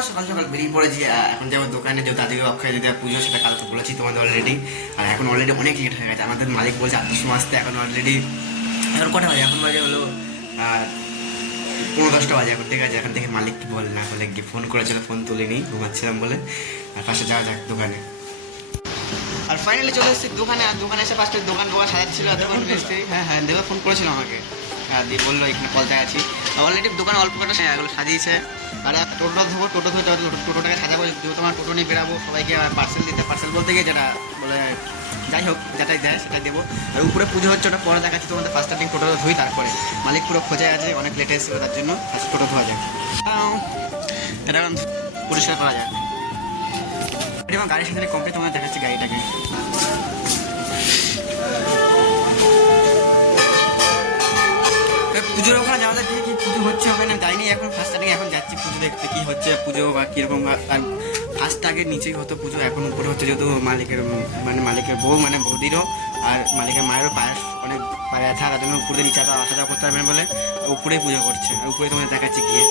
আমরা সকাল সকাল বেরিয়ে পড়েছি। এখন যাবো দোকানে, যেহেতু আজকে অক্ষয় যদি পুজো, সেটা কালকে বলেছি তোমাদের অলরেডি। আর এখন অলরেডি অনেক লেট হয়ে গেছে। আমাদের মালিক বলছে 8টার সময় আসতে। এখন অলরেডি এখন কটা বাজে? এখন বাজে হলো 9:10 বাজে এখন। ঠিক আছে, এখন থেকে মালিক কি বল না বলে গিয়ে ফোন করেছিল, ফোন তুলিনি, ঘুমাচ্ছিলাম বলে। আর ফার্স্টে যাওয়া যাক দোকানে। আর ফাইনালি চলে এসেছি দোকানে। আর দোকানে এসে ফার্স্টে দোকান সাজাচ্ছিল। দোকান এসেছি, হ্যাঁ দেবা ফোন করেছিল আমাকে। হ্যাঁ দিয়ে বললো এখানে কলতায় আছি। অলরেডি দোকানে অল্প কটা এগুলো সাজিয়েছে। আর টোটো ধরবো, টোটো ধরতে টোটোটাকে সাজাবো, যেহেতু আমার টোটো নিয়ে বেরাবো সবাইকে পার্সেল দিতে। পার্সেল বলতে গিয়ে যেটা বলে, যাই হোক যেটাই দেয় সেটাই দেবো। আর উপরে পুজো হচ্ছে, ওটা পরে দেখাচ্ছি তোমাদের। ফার্স্ট স্টার্টিং টোটো ধুই, তারপরে মালিক পুরো খোঁজায় আছে, অনেক লেট এসেছিলো তার জন্য। ফার্স্ট টোটো ধোয়া যায়, এটা পরিষ্কার করা যায়। এবং গাড়ির সাথে কমপ্লিট তোমাদের দেখাচ্ছি গাড়িটাকে। পুজোর ওখানে যাওয়া যাক, কি পুজো হচ্ছে ওখানে যাইনি এখন। ফার্স্ট স্টার্টিং এখন যাচ্ছি পুজো দেখতে, কি হচ্ছে পুজো বা কীরকম। আর ফার্স্ট আগে নিচেই হতো পুজো, এখন উপরে হচ্ছে। যেহেতু মালিকের বউ মানে বৌদিরও আর মালিকের মায়েরও অনেক পায়ে ব্যথা, তার জন্য উপরে নিচে আসা যাওয়া করতে পারবে না বলে উপরেই পুজো করছে। আর উপরে তোমাদের দেখাচ্ছি গিয়ে।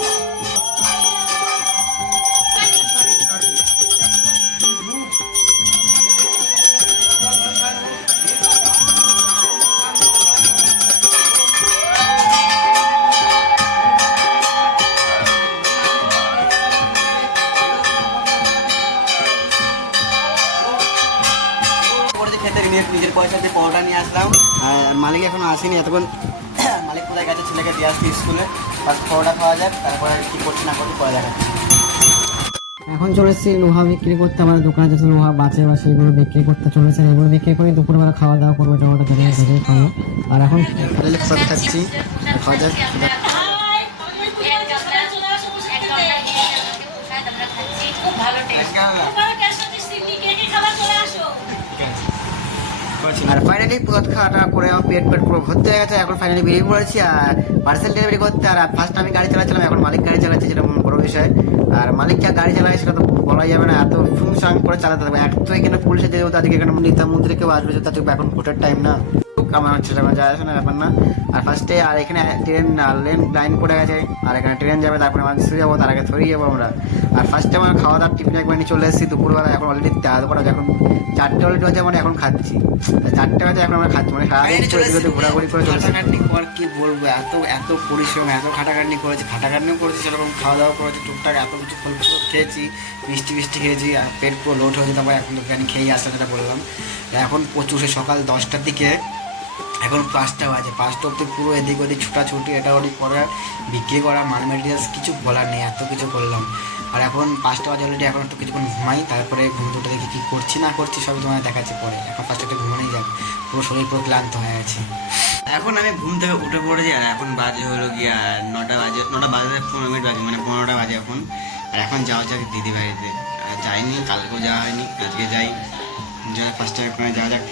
খেতে নিজের পয়সা দিয়ে পরোটা নিয়ে আসলাম। আর মালিক এখনো আসেনি, এতক্ষণ মালিক কোথায় গেছে ছেলেকে দিয়ে আসছি স্কুলে। ফার্স্ট পরোটা খাওয়া যাক, তারপরে কী করছি না করছি পরে দেখাচ্ছি। এখন চলে এসেছি লোহা বিক্রি করতে। আমাদের দোকানে যাচ্ছে লোহা বাঁচে বা সেগুলো বিক্রি করতে চলেছে। এগুলো বিক্রি করে দুপুরবেলা খাওয়া দাওয়া করবো, টমেটো ভেজে খাবো। আর এখন খাচ্ছি, খাওয়া যাক। আর ফাইনালি পথ খাওয়াটা করে আমার পেট পুরো ভর্তি হয়ে গেছে। এখন ফাইনালি বেরিয়ে পড়েছি আর পার্সেল ডেলিভারি করতে। আর ফার্স্ট আমি গাড়ি চালাচ্ছিলাম, এখন মালিক গাড়ি চালাচ্ছে, যেটা বড় বিষয়। আর মালিক যা গাড়ি চালায় সেটা তো বলাই যাবে না, এত ফুংসাং করে চালাতে হবে। এক তো এখানে পুলিশে যেহেতু তাদেরকে এখানে নেতা মন্ত্রী কেউ আসবে, তাদের এখন ভোটের টাইম না, আমার হচ্ছে যায় আসে না, ব্যাপার না। আর ফার্স্টে আর এখানে ট্রেন লাইন পড়ে গেছে। আর এখানে ট্রেন যাবে, তারপরে আমরা শুয়ে যাবো, তার আগে ধরিয়ে যাবো আমরা। আর ফার্স্টে আমার খাওয়া দাওয়ার টিফিন একবার নিয়ে চলে এসেছি দুপুরবেলা। এখন অলরেডি করা, এখন 4টে অলরেডি বাজে, মানে এখন খাচ্ছি 4টে বাজে, এখন আমরা খাচ্ছি। মানে সারাদিন ঘোরাঘুরি করে চলেছে। আর কি বলবো, এত পরিশ্রম, এত খাটাখাটনি করেছি, খাটাখাটনিও করেছি, সেরকম খাওয়া দাওয়া করেছি টুকটাক, এত কিছু ফল খেয়েছি, মিষ্টি খেয়েছি। আর পেট পুরো লোড হয়েছে। তারপর এখন তো আমি খেয়েই আসতে যেটা বললাম। এখন প্রচুর সকাল 10টার দিকে, এখন 5টা বাজে। 5টা অব্দি পুরো এদিক ওদিক ছুটাছুটি, এটা ওদিক করা, বিক্রি করা, মাল মেটেরিয়ালস কিছু বলার নেই, এত কিছু করলাম। আর এখন 5টা বাজে অলরেডি। এখন একটু কিছুক্ষণ ঘুমাই, তারপরে ঘুম দুটো দেখি কী করছি না করছি সবই তোমাদের দেখাচ্ছি পরে। এখন ফার্স্ট একটা ঘুমানোই যাক, পুরো শরীর পুরো ক্লান্ত হয়ে গেছে। এখন আমি ঘুম থেকে উঠে পড়েছি। আর এখন বাজে হলো গিয়া 9টা বাজে, 9টা বাজে 15 মিনিট বাজে, মানে 15টা বাজে এখন। আর এখন যাওয়া যাক দিদি বাড়িতে। যাইনি, কালকেও যাওয়া হয়নি, আজকে যাই। ফার্স্টে ওখানে যাওয়া যাক।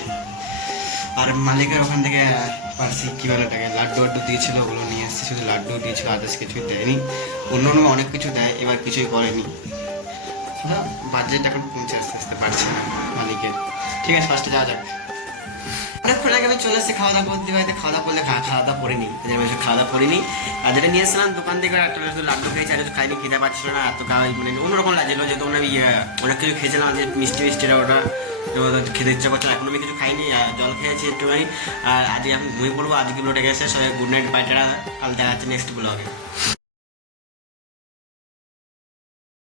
আর মালিকের ওখান থেকে পারছি কী বলে ওটাকে, লাড্ডু দিয়েছিল, ওগুলো নিয়ে এসেছি। শুধু লাড্ডু দিয়েছিল, আদার্স কিছুই দেয়নি। অন্য অনেক কিছু দেয়, এবার কিছুই করেনি। বাজেট এখন কমছে আস্তে আস্তে, বাড়ছে না মালিকের। ঠিক আছে, ফার্স্টে যাওয়া যাক। অনেকক্ষণ আগে আমি চলে এসেছি খাওয়া দাওয়া করতে। বাড়িতে খাওয়া দাওয়া করলে খাওয়া দাওয়া করিনি, খাওয়া দাওয়া করিনি। আর যেটা নিয়ে এসেছিলাম দোকান থেকে, একটা লাড্ডু খেয়েছি, আর খাইনি, খেতে পারছিল না, এত খাওয়াই মানে অন্যরকম লাগছিলো। যেহেতু আমি অনেক কিছু খেয়েছিলাম, যে মিষ্টিটা ওটা খেতে ইচ্ছা করছে। এখন আমি কিছু খাইনি, জল খেয়েছি একটুখানি। আর আজকে এখন ঘুমিয়ে পড়বো। আজকে ব্লগটা গেছে, সবাই গুড নাইট, বাই, টাটা। কাল দেখা যাচ্ছে নেক্সট ব্লগে।